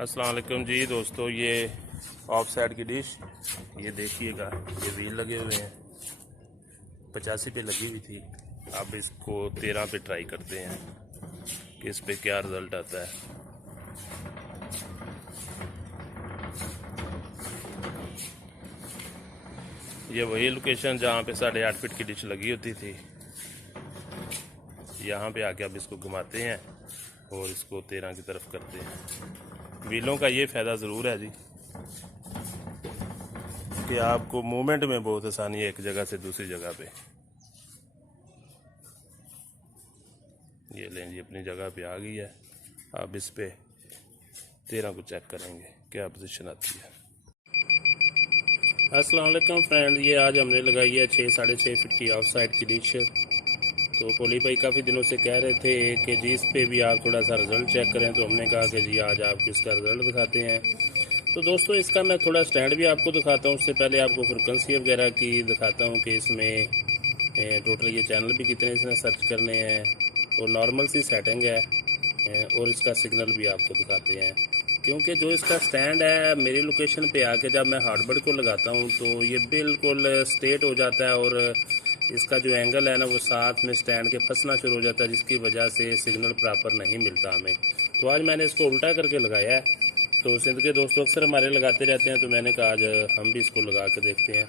अस्सलाम वालेकुम जी दोस्तों, ये ऑफ साइड की डिश ये देखिएगा, ये व्हील लगे हुए हैं। 85 पे लगी हुई थी। अब इसको 13 पे ट्राई करते हैं कि इस पे क्या रिजल्ट आता है। ये वही लोकेशन जहाँ पे 8.5 फीट की डिश लगी होती थी। यहाँ पे आके अब इसको घुमाते हैं और इसको 13 की तरफ करते हैं। व्हीलों का ये फ़ायदा ज़रूर है जी कि आपको मूवमेंट में बहुत आसानी है एक जगह से दूसरी जगह पे। ये लें जी, अपनी जगह पे आ गई है। अब इस पे 13 को चेक करेंगे क्या पोजीशन आती है। अस्सलाम वालेकुम फ्रेंड, ये आज हमने लगाई है 6 साढ़े 6 फीट की ऑफ साइड की डिश। तो पोली भाई काफ़ी दिनों से कह रहे थे कि जी इस पे भी आप थोड़ा सा रिज़ल्ट चेक करें, तो हमने कहा कि जी आज आपको इसका रिज़ल्ट दिखाते हैं। तो दोस्तों, इसका मैं थोड़ा स्टैंड भी आपको दिखाता हूँ। उससे पहले आपको फ्रिक्वेंसी वगैरह की दिखाता हूँ कि इसमें टोटल ये चैनल भी कितने इसने सर्च करने हैं और नॉर्मल सी सेटिंग है। और इसका सिग्नल भी आपको दिखाते हैं, क्योंकि जो इसका स्टैंड है मेरी लोकेशन पे आके जब मैं हार्डबोर्ड को लगाता हूँ तो ये बिल्कुल स्ट्रेट हो जाता है और इसका जो एंगल है ना वो साथ में स्टैंड के फंसना शुरू हो जाता है, जिसकी वजह से सिग्नल प्रॉपर नहीं मिलता हमें। तो आज मैंने इसको उल्टा करके लगाया है। तो सिंध के दोस्तों अक्सर हमारे लगाते रहते हैं, तो मैंने कहा आज हम भी इसको लगा के देखते हैं।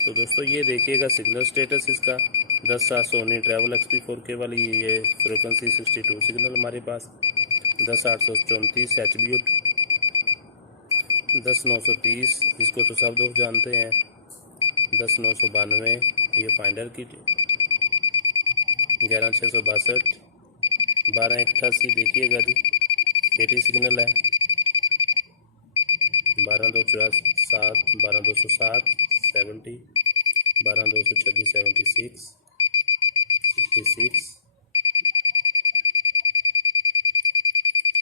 तो दोस्तों ये देखिएगा सिग्नल स्टेटस इसका 10-7 सोनी ट्रैवल XP4K वाली ये फ्रिक्वेंसी 62 सिग्नल हमारे पास, 10-834 HBU, 10-930 इसको तो सब लोग जानते हैं, 10-992 ये फाइंडर की, 11-662, 12-188 देखिएगा जी KT सिग्नल है, 12-247, 12-207 70, 12-226 76, 66,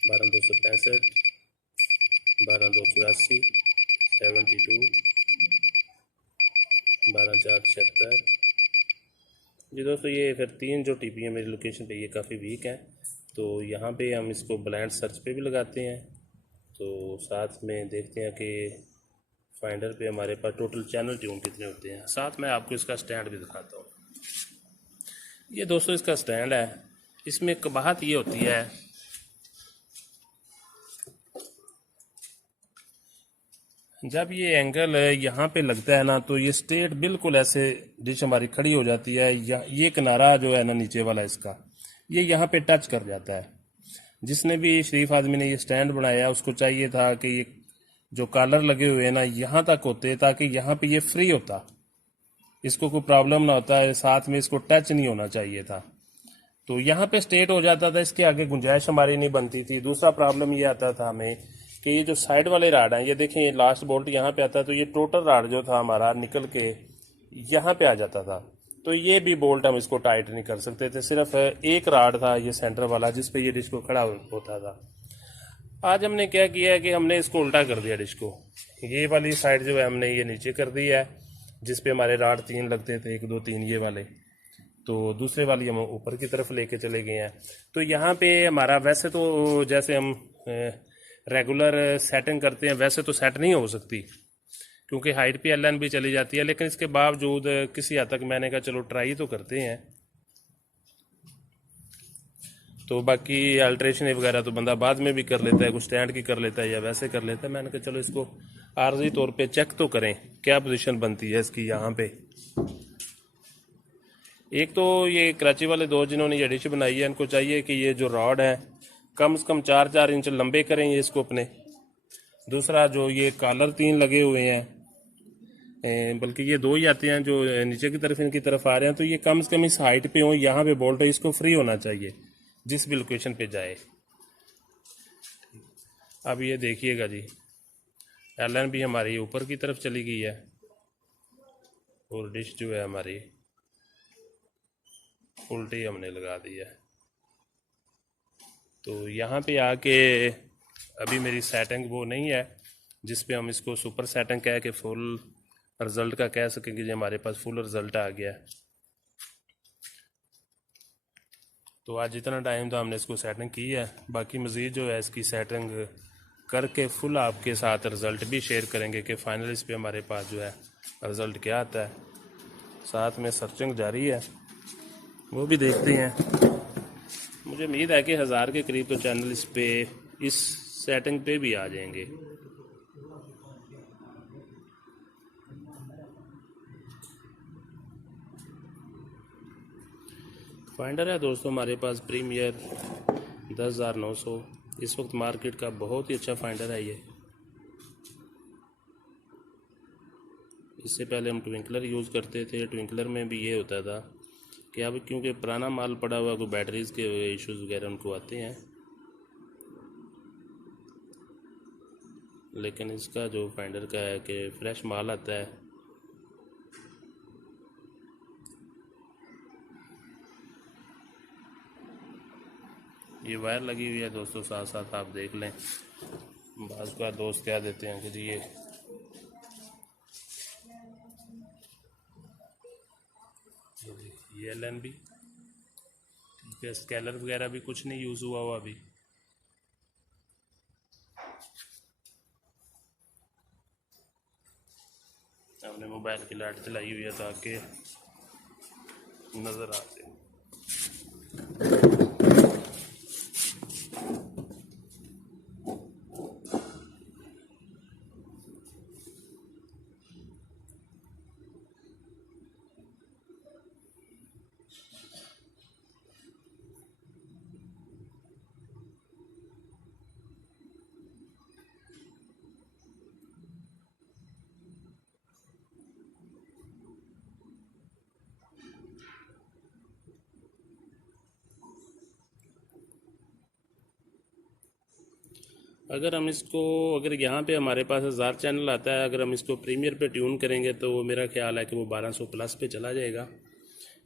12-265, 12-284 72, 12-476 जी। दोस्तों ये फिर 3 जो TP है मेरी लोकेशन पे ये काफ़ी वीक है, तो यहाँ पे हम इसको ब्लाइंड सर्च पे भी लगाते हैं। तो साथ में देखते हैं कि फाइंडर पे हमारे पास टोटल चैनल ट्यून कितने होते हैं। साथ में आपको इसका स्टैंड भी दिखाता हूँ। ये दोस्तों इसका स्टैंड है। इसमें कबाहत ये होती है, जब ये एंगल यहाँ पे लगता है ना तो ये स्ट्रेट बिल्कुल ऐसे डिश हमारी खड़ी हो जाती है। ये किनारा जो है ना नीचे वाला इसका, ये यहाँ पे टच कर जाता है। जिसने भी शरीफ आदमी ने ये स्टैंड बनाया उसको चाहिए था कि ये जो कॉलर लगे हुए हैं ना यहाँ तक होते, ताकि यहाँ पे ये फ्री होता, इसको कोई प्रॉब्लम ना होता है, साथ में इसको टच नहीं होना चाहिए था। तो यहाँ पे स्ट्रेट हो जाता था, इसके आगे गुंजाइश हमारी नहीं बनती थी। दूसरा प्रॉब्लम ये आता था हमें कि ये जो साइड वाले राड हैं, ये देखें ये लास्ट बोल्ट यहाँ पे आता है, तो ये टोटल राड जो था हमारा निकल के यहाँ पे आ जाता था। तो ये भी बोल्ट हम इसको टाइट नहीं कर सकते थे। सिर्फ एक राड था ये सेंटर वाला जिसपे ये डिश को खड़ा होता था। आज हमने क्या किया है कि हमने इसको उल्टा कर दिया डिश को। ये वाली साइड जो है हमने ये नीचे कर दी है, जिसपे हमारे राड 3 लगते थे, 1 2 3 ये वाले। तो दूसरे वाली हम ऊपर की तरफ लेके चले गए हैं। तो यहाँ पे हमारा वैसे तो जैसे हम रेगुलर सेटिंग करते हैं वैसे तो सेट नहीं हो सकती, क्योंकि हाइट पे LN भी चली जाती है। लेकिन इसके बावजूद किसी हद तक मैंने कहा चलो ट्राई तो करते हैं। तो बाकी अल्ट्रेशन वगैरह तो बंदा बाद में भी कर लेता है, कुछ स्टैंड की कर लेता है या वैसे कर लेता है। मैंने कहा चलो इसको आर्जी तौर पे चेक तो करें क्या पोजीशन बनती है इसकी यहाँ पे। एक तो ये कराची वाले दोस्त जिन्होंने ये डिश बनाई है, इनको चाहिए कि ये जो रॉड है कम से कम 4-4 इंच लंबे करें ये इसको अपने। दूसरा जो ये कॉलर 3 लगे हुए हैं, बल्कि ये 2 ही आते हैं जो नीचे की तरफ इनकी तरफ आ रहे हैं, तो ये कम से कम इस हाइट पे हो, यहाँ पे बोल्ट इसको फ्री होना चाहिए जिस भी लोकेशन पे जाए। अब ये देखिएगा जी LN भी हमारी ऊपर की तरफ चली गई है और डिश जो है हमारी उल्टी हमने लगा दी है। तो यहाँ पे आके अभी मेरी सेटिंग वो नहीं है जिस पे हम इसको सुपर सेटिंग कह के फुल रिज़ल्ट का कह सकेंगे जी हमारे पास फुल रिज़ल्ट आ गया। तो आज जितना टाइम था हमने इसको सेटिंग की है, बाकी मज़ीद जो है इसकी सेटिंग करके फुल आपके साथ रिज़ल्ट भी शेयर करेंगे कि फाइनल इस पे हमारे पास जो है रिज़ल्ट क्या आता है। साथ में सर्चिंग जारी है, वो भी देखते हैं। मुझे उम्मीद है कि 1000 के करीब तो चैनल इस पे इस सेटिंग पे भी आ जाएंगे। फाइंडर है दोस्तों हमारे पास प्रीमियर 10,900, इस वक्त मार्केट का बहुत ही अच्छा फाइंडर है ये। इससे पहले हम ट्विंकलर यूज़ करते थे, ट्विंकलर में भी ये होता था कि अब क्योंकि पुराना माल पड़ा हुआ, कोई बैटरीज़ के इश्यूज़ वगैरह उनको आते हैं, लेकिन इसका जो फाइंडर का है कि फ्रेश माल आता है। ये वायर लगी हुई है दोस्तों, साथ साथ आप देख लें। बाज़ का दोस्त कह देते हैं कि जी ये LNB ठीक है। स्केलर वगैरह भी कुछ नहीं यूज़ हुआ हुआ अभी। हमने मोबाइल की लाइट जलाई हुई है ताकि नज़र आते। अगर यहाँ पे हमारे पास 1000 चैनल आता है, अगर हम इसको प्रीमियर पे ट्यून करेंगे तो मेरा ख्याल है कि वो 1200 प्लस पे चला जाएगा,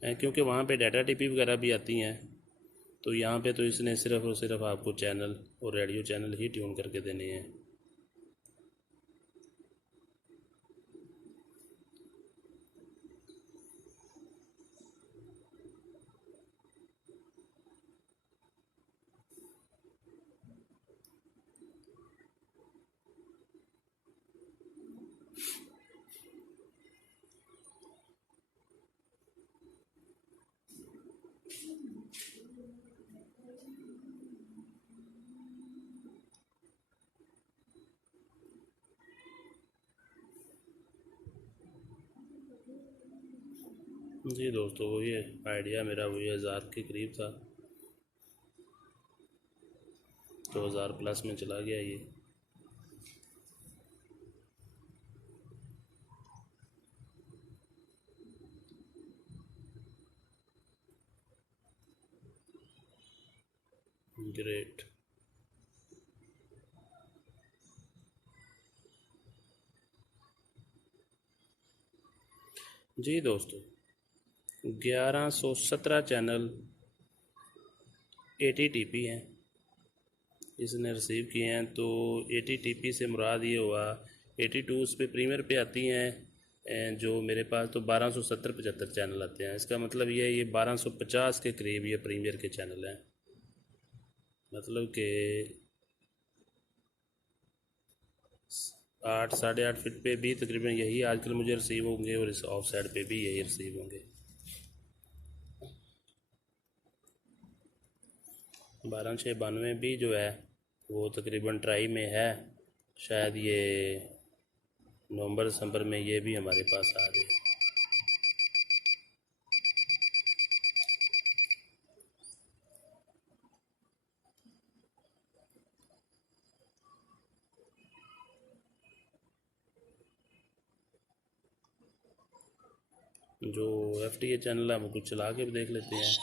क्योंकि वहाँ पे डाटा टीपी वगैरह भी आती हैं। तो यहाँ पे तो इसने सिर्फ और सिर्फ आपको चैनल और रेडियो चैनल ही ट्यून करके देने हैं। जी दोस्तों, वही आइडिया मेरा वही 1000 के करीब था, तो 1000 प्लस में चला गया ये। ग्रेट। जी दोस्तों, 1117 चैनल ATTP हैं इसने रिसीव किए हैं। तो ATTP से मुराद ये हुआ 82 उस पर प्रीमियर पे आती हैं, जो मेरे पास तो 1270-75 चैनल आते हैं। इसका मतलब ये 1250 के करीब ये प्रीमियर के चैनल हैं। मतलब कि 8 साढ़े 8 फीट पे भी तकरीबन यही आजकल मुझे रिसीव होंगे, और इस ऑफ साइड पे भी यही रिसीव होंगे। 1292 भी जो है वो तकरीबन ट्राई में है, शायद ये नवंबर दिसंबर में ये भी हमारे पास आ गए। जो FTA चैनल है वो कुछ चला के भी देख लेते हैं।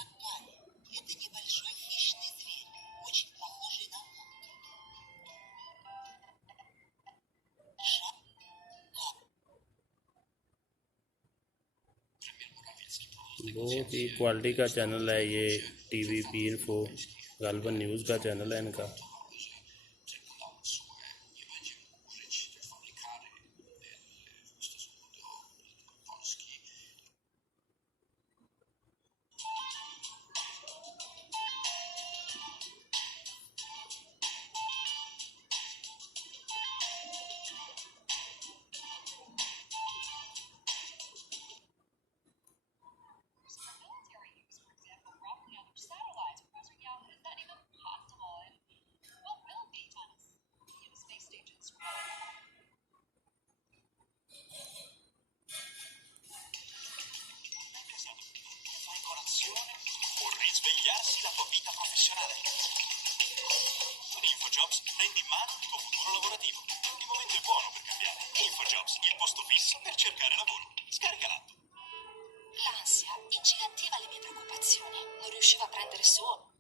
बहुत ही क्वालिटी का चैनल है ये। TVP इन्फो गालबन न्यूज़ का चैनल है इनका। preparato il tuo futuro lavorativo. Il momento è buono per cambiare. InfoJobs, il posto fisso per cercare lavoro. Scarica l'app. L'ansia ingigantiva le mie preoccupazioni. Non riuscivo a prendere sonno.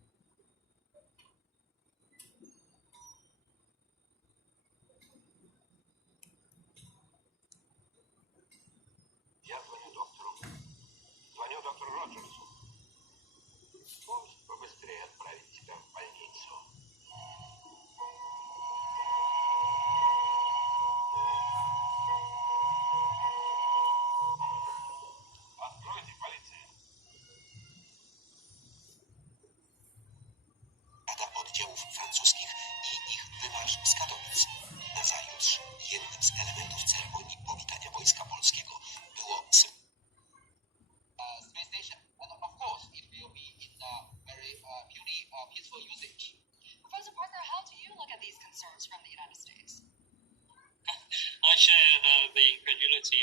Я звоню доктору. Звоню доктору Роджерсу. Пусть побыстрее отправить тебя в больницу. Откройте, полиция. Rada Oddziałów Francuskich i ich wymarsz z Katowic. Nazajutrz jednym z elementów ceremonii powitania Wojska Polskiego było space station, and of course, it will be in very purely peaceful usage. Professor Parker, how do you look at these concerns from the United States? I share the incredulity.